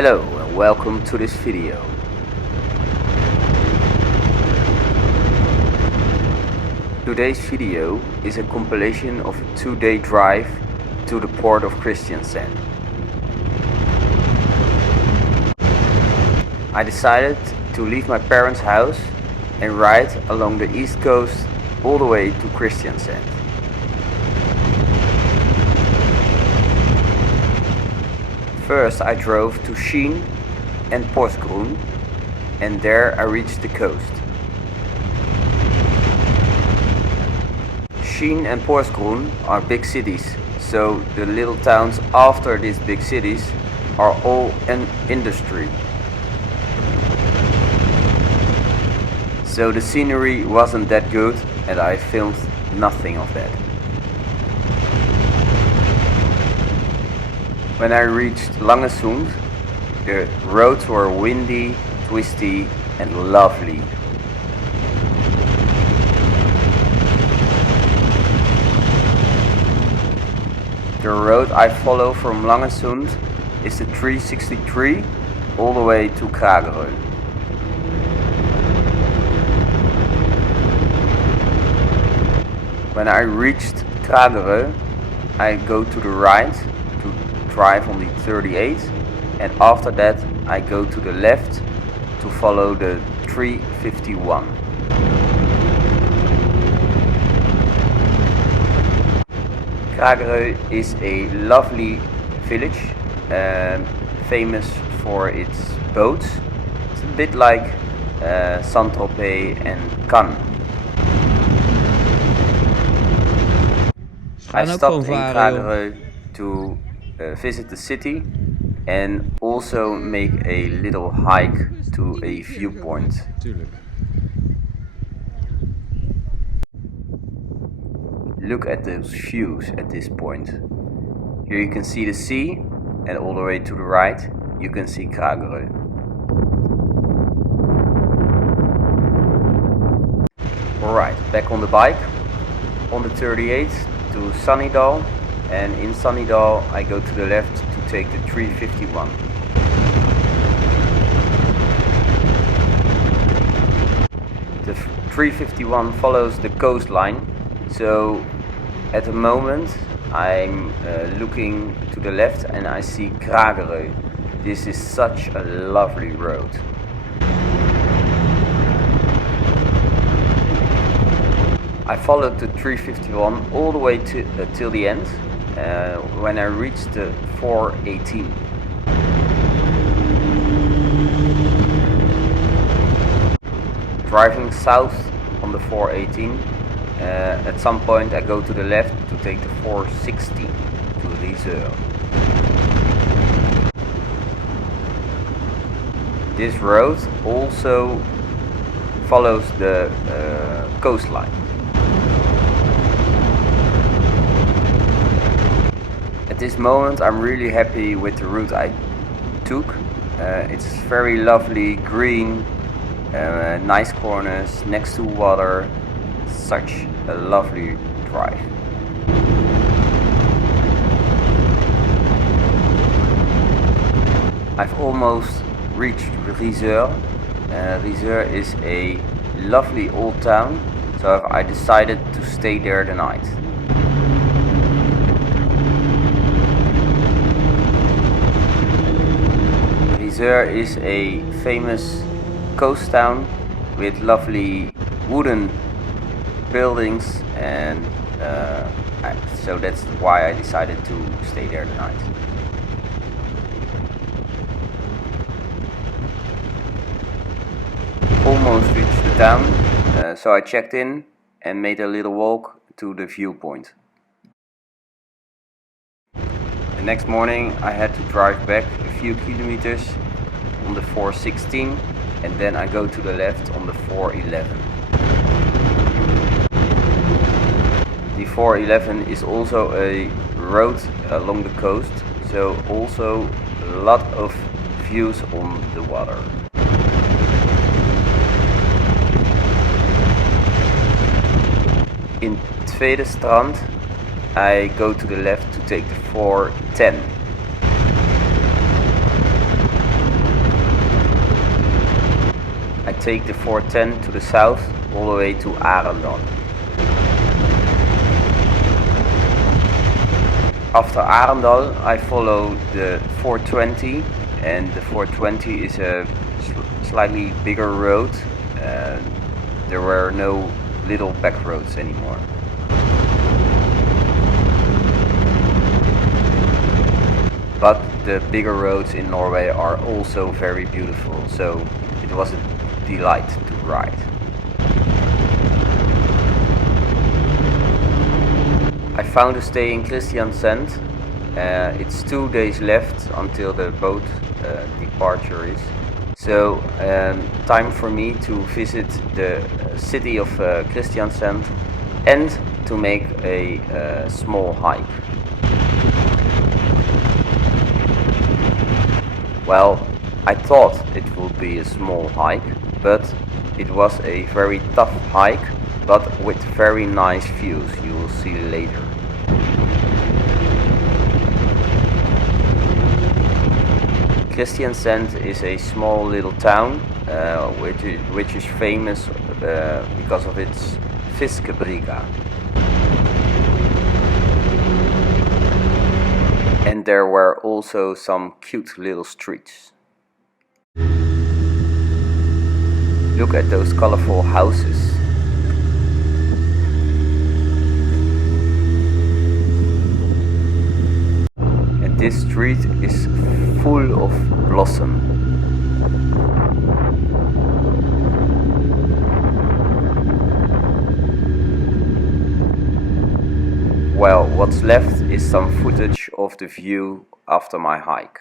Hello and welcome to this video. Today's video is a compilation of a 2-day drive to the port of Kristiansand. I decided to leave my parents' house and ride along the east coast all the way to Kristiansand. First I drove to Skien and Porsgrunn, and there I reached the coast. Skien and Porsgrunn are big cities, so the little towns after these big cities are all an industry. So the scenery wasn't that good and I filmed nothing of that. When I reached Langesund, the roads were windy, twisty and lovely. The road I follow from Langesund is the 363 all the way to Kragerø. When I reached Kragerø, I go to the right to drive on the 38, and after that I go to the left to follow the 351. Kragerø is a lovely village, famous for its boats. It's a bit like Saint-Tropez and Cannes. I stopped in Kragerø to visit the city and also make a little hike to a viewpoint. Look at those views at this point. Here you can see the sea, and all the way to the right you can see Kragerø. Alright, back on the bike, on the 38 to Sunnydal, and in Sunnydal I go to the left to take the 351. The 351 follows the coastline, so at the moment I'm looking to the left and I see Kragerø. This is such a lovely road. I followed the 351 all the way till the end, when I reached the 418. Driving south on the 418, at some point I go to the left to take the 460 to Risør. This road also follows the coastline. At this moment I'm really happy with the route I took. It's very lovely, green, nice corners, next to water. Such a lovely drive. I've almost reached Risør. Risør is a lovely old town, so I decided to stay there the night. Risør is a famous coast town with lovely wooden buildings, and so that's why I decided to stay there the night. Almost reached the town, so I checked in and made a little walk to the viewpoint. The next morning I had to drive back a few kilometers on the 416, and then I go to the left on the 411. The 411 is also a road along the coast, so also a lot of views on the water. In Tweede Strand I go to the left to take the 410. take the 410 to the south all the way to Arendal. After Arendal I follow the 420, and the 420 is a slightly bigger road. There were no little back roads anymore. But the bigger roads in Norway are also very beautiful, so it was a delight to ride. I found a stay in Kristiansand. It's 2 days left until the boat departure is. So time for me to visit the city of Kristiansand and to make a small hike. Well, I thought it would be a small hike, but it was a very tough hike, but with very nice views, you will see later. Kristiansand is a small little town which is famous because of its fiskebrygga. And there were also some cute little streets. Look at those colorful houses. And this street is full of blossom. Well, what's left is some footage of the view after my hike.